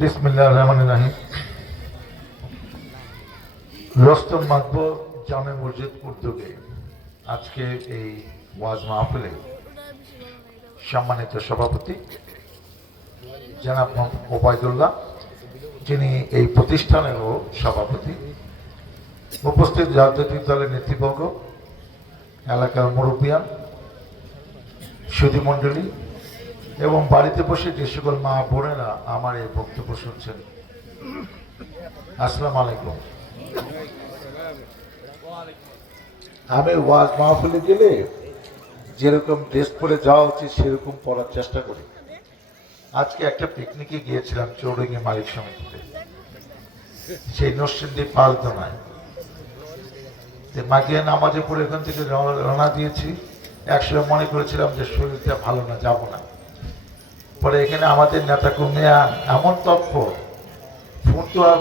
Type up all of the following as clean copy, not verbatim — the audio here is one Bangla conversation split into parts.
বিসমিল্লাহির রহমানির রহিম। রোস্তম মাকবুল জামে মসজিদ উদ্যোগে আজকে এই ওয়াজ মাহফিলে সম্মানিত সভাপতি জনাব ওবায়দুল্লাহ, যিনি এই প্রতিষ্ঠানেরও সভাপতি, উপস্থিত রাজনৈতিক দলের নেতৃবর্গ, এলাকার মুরব্বিয়ান, সুধীমণ্ডলী এবং বাড়িতে বসে যে সকল মা বোনেরা আমার এই বক্তব্য শুনছেন, আসসালামু আলাইকুম। আমি ওয়াজ মাহফিলে গেলে যেরকম ড্রেস পরে যাওয়া উচিত সেরকম পরার চেষ্টা করি। আজকে একটা পিকনিকে গিয়েছিলাম চৌরঙ্গি মালিক সমিতিতে, সেই নরসিংদী পালতনায়। মাগিয়ে নামাজে পড়ে এখান থেকে রওনা দিয়েছি। একসময় মনে করেছিলাম যে শরীরটা ভালো না, যাব না। পরে এখানে আমাদের নেতা কর্মীরা এমন তৎপর, ফোন তো আর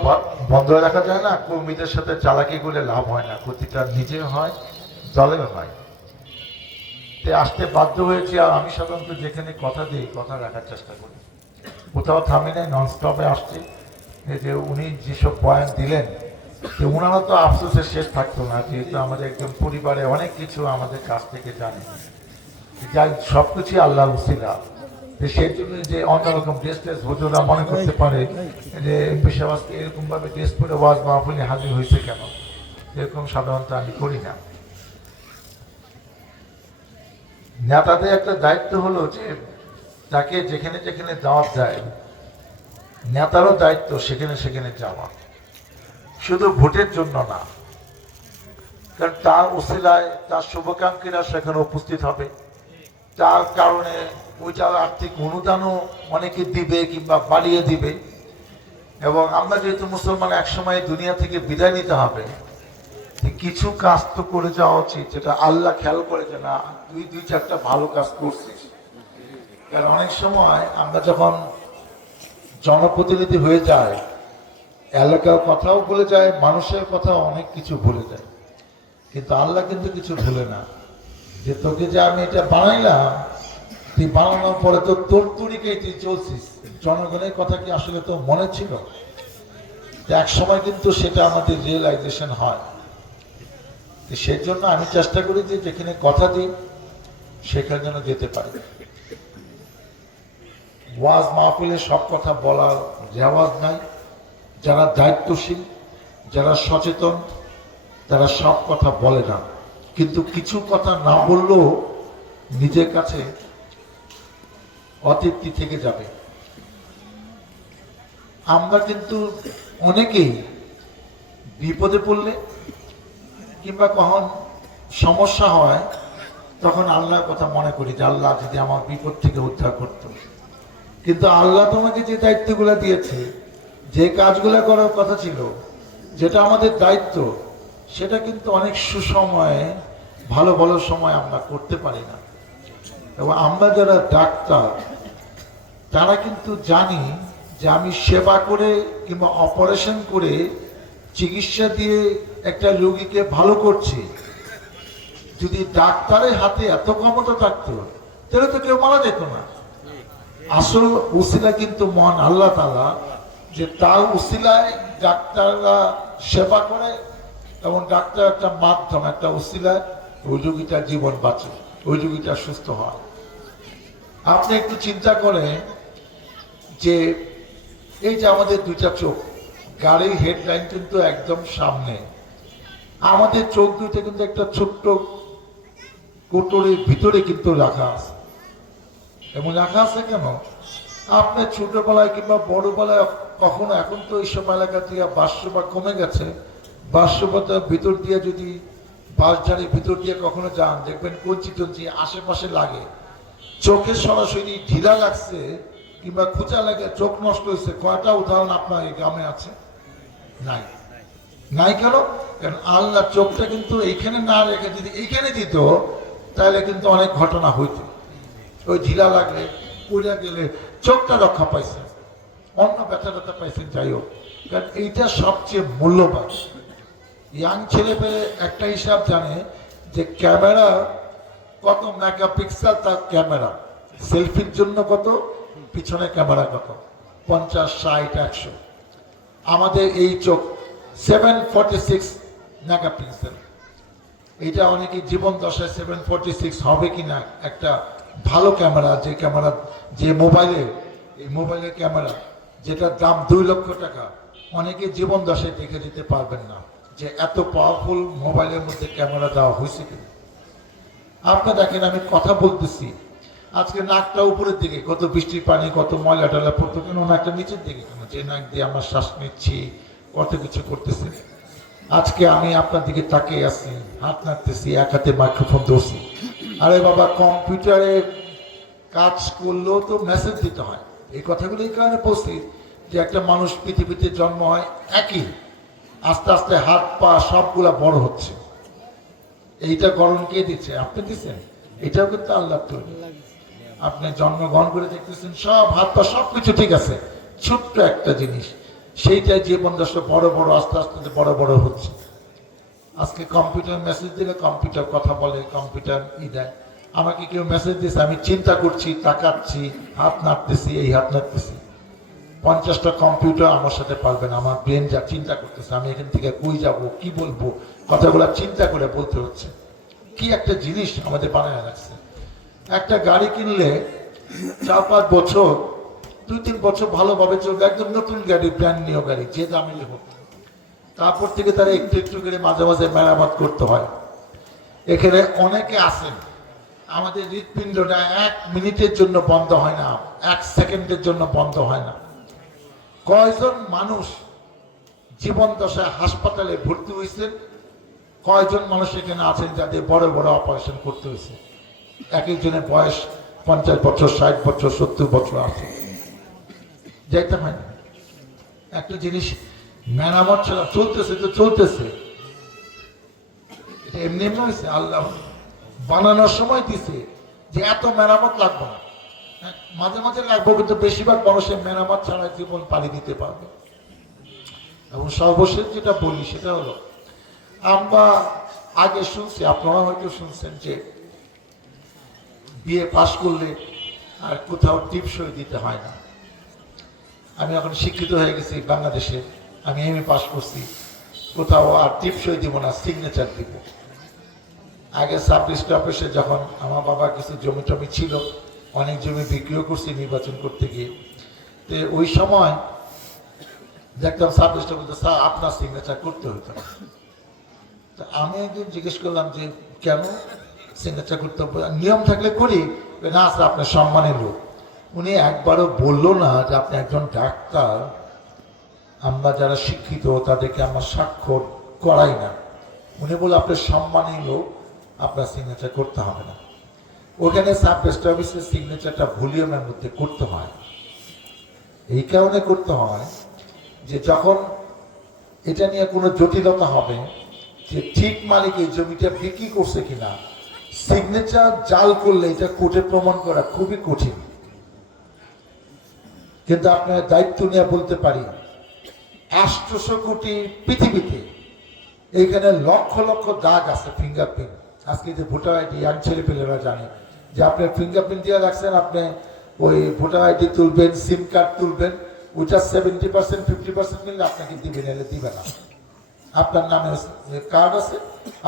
বন্ধ রাখা যায় না, কর্মীদের সাথে চালাকি করলে লাভ হয় না, ক্ষতিটা নিজে হয়, দলেও হয়। আসতে বাধ্য হয়েছি। আর আমি সাধারণত যেখানে কথা দিই কথা রাখার চেষ্টা করি, কোথাও থামি নাই, ননস্টপে আসছি। এই যে উনি যেসব বয়ান দিলেন, ওনারা তো আফসোসের শেষ থাকতো না, যেহেতু আমাদের একদম পরিবারে অনেক কিছু আমাদের কাছ থেকে জানে, যাই সব কিছুই আল্লাহর উসিলা। সেই জন্য যে অন্যরকম ড্রেস টেস হুজুরা মনে করতে পারে যে পেশা আজকে এরকম ভাবে ড্রেস পরে ওয়াজ মাহফিলে হাজির হয়েছে কেন, এরকম সাধারণত আমি করি না। নেতাদের একটা দায়িত্ব হলো যে তাকে যেখানে যেখানে দাওয়াত দেয়, নেতারও দায়িত্ব সেখানে সেখানে যাওয়া, শুধু ভোটের জন্য না। কারণ তার উসিলায় তার শুভাকাঙ্ক্ষীরা সেখানে উপস্থিত হবে, তার কারণে ওইটার আর্থিক অনুদানও অনেকে দিবে কিংবা বাড়িয়ে দিবে। এবং আমরা যেহেতু মুসলমান, একসময় দুনিয়া থেকে বিদায় নিতে হবে, কিছু কাজ তো করে যাওয়া উচিত যেটা আল্লাহ খেয়াল করে যে না দুই চারটা ভালো কাজ করছিস। কারণ অনেক সময় আমরা যখন জনপ্রতিনিধি হয়ে যায়, এলাকার কথাও ভুলে যায়, মানুষের কথাও অনেক কিছু ভুলে যায়। কিন্তু আল্লাহ কিন্তু কিছু ভুলে না, যে তোকে যে আমি এটা বানাইলাম, তুই বানানোর পরে তো তোর তরিকায় তুই চলছিস, জনগণের কথা কি আসলে তো মনে ছিল? এক সময় কিন্তু সেটা আমাদের রিয়েলাইজেশন হয়। সেই জন্য আমি চেষ্টা করি যে যেখানে কথা দিই সেখানে যেন যেতে পারি। ওয়াজ মাহফিলে সব কথা বলার রেওয়াজ নাই। যারা দায়িত্বশীল, যারা সচেতন, তারা সব কথা বলে না, কিন্তু কিছু কথা না বললেও নিজের কাছে অতৃপ্তি থেকে যাবে। আমরা কিন্তু অনেকেই বিপদে পড়লে কিংবা কখন সমস্যা হয় তখন আল্লাহর কথা মনে করি যে আল্লাহ যদি আমার বিপদ থেকে উদ্ধার করতো। কিন্তু আল্লাহ তোমাকে যে দায়িত্বগুলো দিয়েছে, যে কাজগুলো করার কথা ছিল, যেটা আমাদের দায়িত্ব, সেটা কিন্তু অনেক সুসময়ে ভালো ভালো সময় আমরা করতে পারি না। এবং আমরা যারা ডাক্তার তারা কিন্তু জানি যে আমি সেবা করে কিংবা অপারেশন করে চিকিৎসা দিয়ে একটা রোগীকে ভালো করছি। যদি ডাক্তারের হাতে এত ক্ষমতা থাকতো তাহলে তো কেউ মারা যেত না। আসল উসিলা কিন্তু মহান আল্লাহ তাআলা, যে তার উসিলায় ডাক্তাররা সেবা করে এবং ডাক্তার একটা মাধ্যম, একটা উসিলায় ওই রোগীটার জীবন বাঁচে, ওই রোগীটা সুস্থ হয়। আপনি একটু চিন্তা করেন যে এই যে আমাদের দুইটা চোখ, গাড়ির হেডলাইন কিন্তু একদম সামনে, আমাদের চোখ দুইটা কিন্তু একটা ছোট্ট কোটরের ভিতরে কিন্তু রাখা আছে। এবং রাখা আছে কেন? আপনার ছোটবেলায় কিংবা বড়বেলায় কখনো, এখন তো এইসব এলাকা থেকে বাসসভা কমে গেছে, বাসসভাটার ভিতর দিয়ে যদি বাসঝাড়ির ভিতর দিয়ে কখনো যান, দেখবেন কঞ্চি টঞ্চি আশেপাশে লাগে, চোখে সরাসরি ঢিলা লাগছে কিংবা খুঁচা লাগে, চোখ নষ্ট হয়েছে। কয়টা উদাহরণ আপনার এই গ্রামে আছে? নাই। নাই কেন? কারণ আল্লাহ চোখটা কিন্তু এইখানে না রেখে যদি এইখানে দিত তাহলে কিন্তু অনেক ঘটনা হইত। ওই ঢিলা লাগলে, পড়ে গেলে চোখটা রক্ষা পাইছে, অন্য ব্যথা ব্যথা পাইছেন, যাই হোক। কারণ এইটা সবচেয়ে মূল্যবান। ইয়াং ছেলে পেলে একটা হিসাব জানে যে ক্যামেরা কত মেগাপিক্সেল, তার ক্যামেরা সেলফির জন্য কত, পিছনে ক্যামেরা কত। 50, 60, 100। আমাদের এই চোখ 746 মেগাপিক্সেল। এটা অনেকে জীবন দশায় 746 হবে কিনা, একটা ভালো ক্যামেরা, যে মোবাইলের ক্যামেরা যেটার দাম 2 লক্ষ টাকা, অনেকে জীবন দশায় দেখে দিতে পারবেন না যে এত পাওয়ারফুল মোবাইলের মধ্যে ক্যামেরা দেওয়া হয়েছে কিনা। আপনারা দেখেন আমি কথা বলতেছি, আজকে নাকটা উপরের দিকে, কত বৃষ্টির পানি, কত ময়লা টয়লা পড়তো, কেন নাকটা নিচের দিকে কেন, যে নাক দিয়ে আমরা শ্বাস নিচ্ছি, কত কিছু করতেছি। আজকে আমি আপনার দিকে তাকিয়ে আছি, হাত নাড়তেছি, এক হাতে মাইক্রোফোন ধরছি। আরে বাবা, কম্পিউটারে কাজ করলেও তো মেসেজ দিতে হয়। এই কথাগুলো এই কারণে বলছি যে একটা মানুষ পৃথিবীতে জন্ম হয় একই, আস্তে আস্তে হাত পা সবগুলা বড় হচ্ছে। এইটা গরম কে দিচ্ছে? আপনি দিচ্ছেন? এটাও কিন্তু আল্লাহ তৈরি। আপনি জন্মগ্রহণ করে দেখতেছেন সব হাত পা সবকিছু ঠিক আছে, ছোট্ট একটা জিনিস সেইটাই জীবন দশা বড় বড় আস্তে আস্তে বড় বড় হচ্ছে। আজকে কম্পিউটার মেসেজ দিলে কম্পিউটার কথা বলে, কম্পিউটার দেয়। আমাকে কেউ মেসেজ দিয়েছে, আমি চিন্তা করছি, তাকাচ্ছি, হাত নাড়তেছি, এই হাত নাড়তেছি। 50টা কম্পিউটার আমার সাথে পারবে না। আমার ব্রেন যা চিন্তা করতেছে, আমি এখান থেকে কই যাব, কি বলবো, কথাগুলো চিন্তা করে বলতে হচ্ছে। কি একটা জিনিস আমাদের বানায় রাখছে। একটা গাড়ি কিনলে 4-5 বছর, 2-3 বছর ভালোভাবে চলবে, একদম নতুন গাড়ি, ব্র্যান্ড নিউ গাড়ি, যে দামেরই হোক। তারপর থেকে তারা একটু একটু করে মাঝে মাঝে মেরামত করতে হয়। এখানে অনেকে আছেন, আমাদের হৃৎপিণ্ডটা 1 মিনিটের জন্য বন্ধ হয় না, 1 সেকেন্ডের জন্য বন্ধ হয় না। কয়জন মানুষ জীবন দশায় হাসপাতালে ভর্তি হয়েছেন, কয়জন মানুষ এখানে আছেন যাদের বড় বড় অপারেশন করতে হয়েছে। এক একজনের বয়স 50 বছর, 60 বছর, 70 বছর আছে, যাইতে হয় না। একটা জিনিস মেরামত ছাড়া চলতেছে তো চলতেছে, এটা এমনি এমনি হয়েছে। আল্লাহ বানানোর সময় দিছে যে এত মেরামত লাগবে না, মাঝে মাঝে লাগবে, কিন্তু বেশিরভাগ মানুষের মেরামত ছাড়া জীবন পাড়ি দিতে পারবে। এবং সর্বশেষ যেটা বলি সেটা হলো, আমরা আগে শুনছি, আপনারা হয়তো শুনছেন যে বিএ পাশ করলে আর কোথাও টিপসই দিতে হয় না। আমি এখন শিক্ষিত হয়ে গেছি বাংলাদেশে, আমি এমএ পাশ করছি, কোথাও আর টিপসই দিব না, সিগনেচার দিব। আগে সাব রেজিস্ট্রি অফিসে যখন আমার বাবার কিছু জমি টমি ছিল, অনেক জমি বিক্রিও করছি নির্বাচন করতে গিয়ে, তো ওই সময় দেখতাম সাব রেজিস্ট্রি বলতে, স্যার আপনার সিগনেচার করতে হতো। তা আমি একদিন জিজ্ঞেস করলাম যে কেন সিগনেচার করতে হবে, নিয়ম থাকলে করি না, স্যার আপনার সম্মানের লোক। উনি একবারও বললো না যে আপনি একজন ডাক্তার, আমরা যারা শিক্ষিত তাদেরকে আমরা স্বাক্ষর করাই না। উনি বলল আপনার সম্মানী লোক, আপনার সিগনেচার করতে হবে না। ওখানে সাব রেজিস্ট্রি অফিসের সিগনেচারটা ভলিউমের মধ্যে করতে হয়। এই কারণে করতে হয় যে যখন এটা নিয়ে কোনো জটিলতা হবে যে ঠিক মালিক এই জমিটা বিক্রি করছে কিনা, সিগনেচার জাল করলে এটা কোর্টে প্রমাণ করা খুবই কঠিন। কিন্তু আপনার দায়িত্ব নিয়ে বলতে পারি, 800 কোটি পৃথিবীতে এইখানে লক্ষ লক্ষ দাগ আছে, ফিঙ্গারপ্রিন্ট। আজকে যে ভোটার আইডি ইয়াং ছেলেপেলেরা জানে যে আপনার ফিঙ্গারপ্রিন্ট দিয়ে রাখছেন, আপনি ওই ভোটার আইডি তুলবেন, সিম কার্ড তুলবেন, ওইটা 70% 50% মিললে আপনাকে দিবেন, এলে দিবে না। আপনার নামে কার্ড আছে,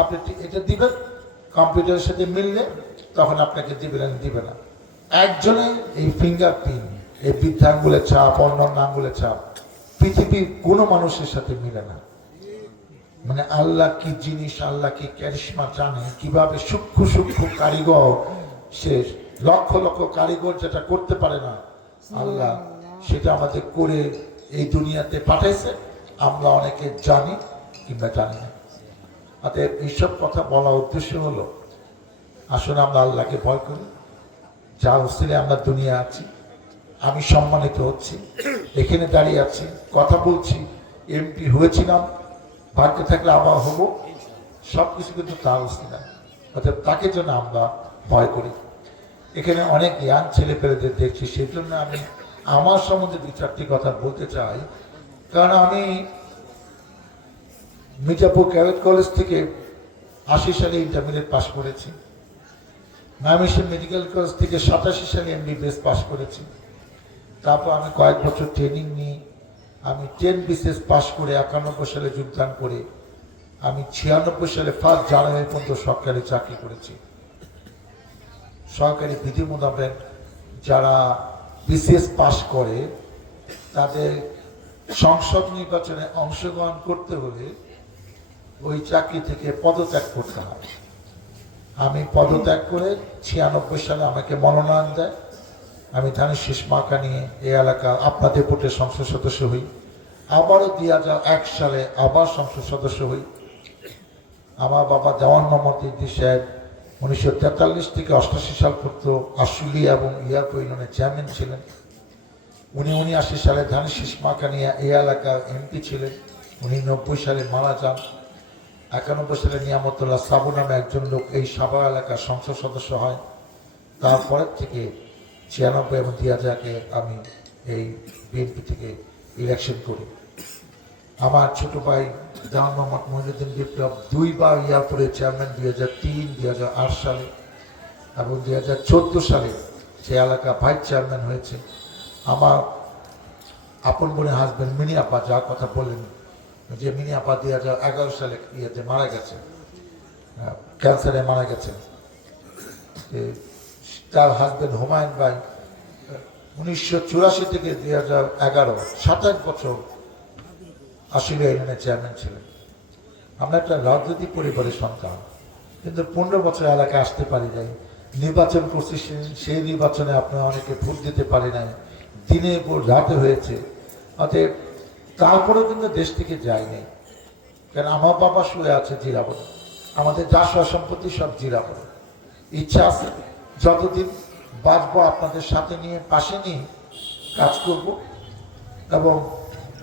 আপনি এটা দিবেন, কম্পিউটারের সাথে মিললে তখন আপনাকে দিবেন, দিবে না। একজনে এই ফিঙ্গারপ্রিন্ট, এই বৃদ্ধাঙ্গুলের ছাপ, অন্য আঙ্গুলের ছাপ পৃথিবীর কোনো মানুষের সাথে মিলে না। মানে আল্লাহ কি জিনিস, আল্লাহ কি ক্যারিশমা জানে, কিভাবে সূক্ষ্ম সূক্ষ্ম কারিগর, সে লক্ষ লক্ষ কারিগর যেটা করতে পারে না, আল্লাহ সেটা আমাদের করে এই দুনিয়াতে পাঠাইছে। আমরা অনেকে জানি কিংবা জানি না। অতএব এইসব কথা বলার উদ্দেশ্য হলো, আসলে আমরা আল্লাহকে ভয় করি, যা হচ্ছিলে আমরা দুনিয়া আছি। আমি সম্মানিত হচ্ছি, এখানে দাঁড়িয়ে আছি, কথা বলছি, এমপি হয়েছিলাম, ভাগ্যে থাকলে আবার হব, সবকিছু কিন্তু তা হচ্ছে না। অর্থাৎ তাকে জন্য আমরা ভয় করি। এখানে অনেক ইয়াং ছেলে পেলেদের দেখছি, সেই জন্য আমি আমার সম্বন্ধে 2-4টি কথা বলতে চাই। কারণ আমি মির্জাপুর ক্যাডেট কলেজ থেকে 80 সালে ইন্টারমিডিয়েট পাশ করেছি, ময়মনসিংহ মেডিকেল কলেজ থেকে 87 সালে এমবিবিএস পাশ করেছি। তারপর আমি কয়েক বছর ট্রেনিং নিই, আমি 10 BCS পাশ করে 91 সালে যোগদান করে আমি 96 সালে 1 জানুয়ারি পর্যন্ত সরকারি চাকরি করেছি। সরকারি বিধি মোতাবেক যারা BCS পাশ করে তাদের সংসদ নির্বাচনে অংশগ্রহণ করতে হলে ওই চাকরি থেকে পদত্যাগ করতে হয়। আমি পদত্যাগ করে 96 সালে আমাকে মনোনয়ন দেয়, আমি ধানের শীষ মার্কা নিয়ে এই এলাকা আপনাদের ভোটের সংসদ সদস্য হই। আবারও 2001 সালে আবার সংসদ সদস্য হই। আমার বাবা দেওয়ান মোহাম্মদ ইদ্রিস সাহেব 1943 থেকে 88 সাল পর্যন্ত আশুলিয়া এবং ইয়ারপুর ইউনিয়নের চেয়ারম্যান ছিলেন। উনি 79 সালে ধানের শীষ মার্কা নিয়ে এই এলাকার MP ছিলেন। উনি 90 সালে মারা যান। 91 সালে নিয়ামতুল্লাহ সাবু নামে একজন লোক এই সাভার এলাকার সংসদ সদস্য হয়। তারপরের থেকে 96 এবং 2000-কে আমি এই বিএনপি থেকে ইলেকশন করি। আমার ছোট ভাই জাহান মোহাম্মদ মহিনুদ্দিন বিপ্লব 2 বার ইয়ারপুরের চেয়ারম্যান 2003, 2008 সালে এবং 2014 সালে সে এলাকা ভাইস চেয়ারম্যান হয়েছে। আমার আপন বোনের হাজবেন্ড মিনি আপা, যার কথা বললেন, যে মিনি আপা 2011 সালে ইয়েতে মারা গেছে, ক্যান্সারে মারা গেছে। তার হাজবেন্ড হুমায়ুন ভাই 1984 থেকে 2011 27 বছর আশুলিয়া ইউনিয়নের চেয়ারম্যান ছিলেন। আমরা একটা রাজনৈতিক পরিবারের সন্তান, কিন্তু 15 বছর এলাকায় আসতে পারি নাই। নির্বাচন করছি, সেই নির্বাচনে আপনারা অনেকে ভোট দিতে পারি নাই, দিনে ভোট রাতে হয়েছে। অতএব তারপরেও কিন্তু দেশ থেকে যায়নি, কারণ আমার বাবা শুয়ে আছে জিরাবনে, আমাদের যা সম্পত্তি সব জিরাবনে। ইচ্ছা আছে যতদিন বাঁচবো আপনাদের সাথে নিয়ে পাশে নিয়ে কাজ করব, এবং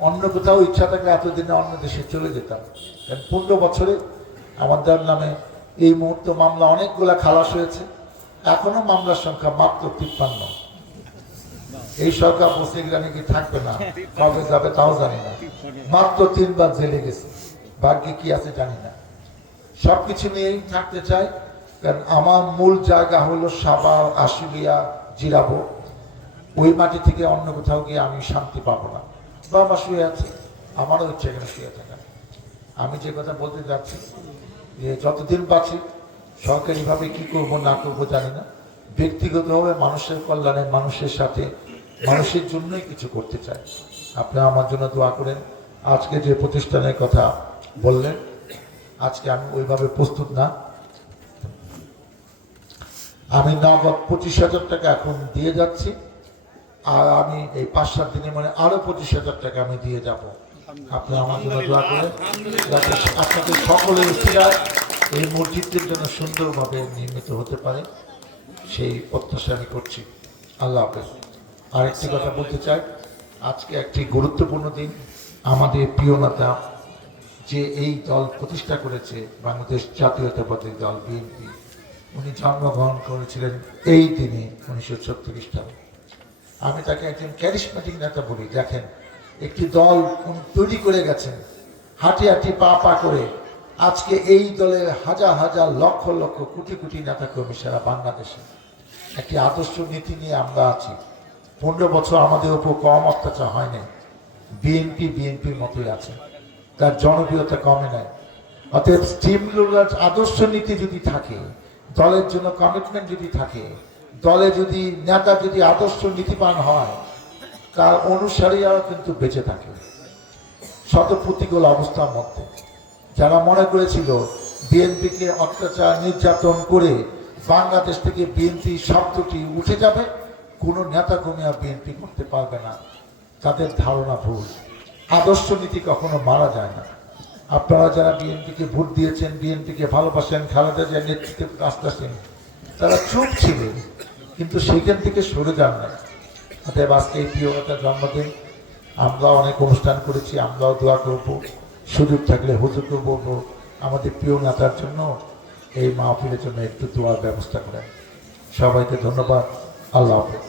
অন্য কোথাও ইচ্ছা থাকলে এতদিনে অন্য দেশে চলে যেতাম। কারণ 15 বছরে আমাদের নামে এই মুহূর্তে মামলা অনেকগুলা খালাস হয়েছে, এখনো মামলার সংখ্যা মাত্র 53। এই সরকার বসে গেলে নাকি থাকবে না, কবে যাবে তাও জানি না। মাত্র 3 বার জেলে গেছে, ভাগ্যে কি আছে জানি না। সবকিছু নিয়েই থাকতে চাই, কারণ আমার মূল জায়গা হলো সাভার, আশুলিয়া, জিরাবো। ওই মাটি থেকে অন্য কোথাও গিয়ে আমি শান্তি পাবো না। বাবা শুয়ে আছে, আমারও ইচ্ছে এখানে শুয়ে থাকা। আমি যে কথা বলতে যাচ্ছি, যে যতদিন বাঁচি সরকারিভাবে কি করব না করব জানি না, ব্যক্তিগতভাবে মানুষের কল্যাণে, মানুষের সাথে, মানুষের জন্যই কিছু করতে চাই। আপনারা আমার জন্য দোয়া করেন। আজকে যে প্রতিষ্ঠানের কথা বললেন, আজকে আমি ওইভাবে প্রস্তুত না। আমি নগদ 25,000 টাকা এখন দিয়ে যাচ্ছি, আর আমি এই 5-7 দিনের মানে আরো 25,000 টাকা আমি দিয়ে যাব। আপনি আমার জন্য দোয়া করেন, যাতে আপনাদের সকলের উচিরায় এই মসজিদটির জন্য সুন্দরভাবে নির্মিত হতে পারে, সেই প্রত্যাশা আমি করছি। আল্লাহ হাফেজ। আরেকটি কথা বলতে চাই, আজকে একটি গুরুত্বপূর্ণ দিন। আমাদের প্রিয় নেতা যে এই দল প্রতিষ্ঠা করেছে, বাংলাদেশ জাতীয়তাবাদী দল বিএনপি, উনি জন্মগ্রহণ করেছিলেন এই দিনে 1936 সালে। আমি তাকে একজন ক্যারিসমেটিক নেতা বলি। দেখেন, একটি দল তৈরি করে গেছেন, হাঁটি হাঁটি পা পা করে। আজকে এই দলের হাজার হাজার লক্ষ লক্ষ কোটি কোটি নেতা কর্মী সারা বাংলাদেশে একটি আদর্শ নীতি নিয়ে আমরা আছি। 15 বছর আমাদের উপর কম অত্যাচার হয় নাই। বিএনপির মতোই আছে, তার জনপ্রিয়তা কমে নাই। অতএব স্টিমুলার আদর্শ নীতি যদি থাকে, দলের জন্য কমিটমেন্ট যদি থাকে, দলে যদি নেতা যদি আদর্শ নীতিবান হয়, তার অনুসারীরাও কিন্তু বেঁচে থাকে। শত প্রতিকূল অবস্থার মধ্যে যারা মনে করেছিল বিএনপিকে অত্যাচার নির্যাতন করে বাংলাদেশ থেকে বিএনপি শব্দটি উঠে যাবে, কোনো নেতা কর্মী আর বিএনপি করতে পারবে না, তাদের ধারণা ভুল। আদর্শ নীতি কখনো মারা যায় না। আপনারা যারা বিএনপিকে ভোট দিয়েছেন, বিএনপিকে ভালোবাসেন, খালেদা জিয়ার নেতৃত্বে আসতেছেন, তারা চুপ ছিলেন, কিন্তু সেখান থেকে সরে যান না। অতএব আজকে এই প্রিয় নেতার জন্মদিন, আমরা অনেক অনুষ্ঠান করেছি, আমরাও দোয়া করব, সুযোগ থাকলে হুজুরকে বলবো আমাদের প্রিয় নেতার জন্য এই মাহফিলের জন্য একটু দোয়ার ব্যবস্থা করেন। সবাইকে ধন্যবাদ। আল্লাহ হাফেজ।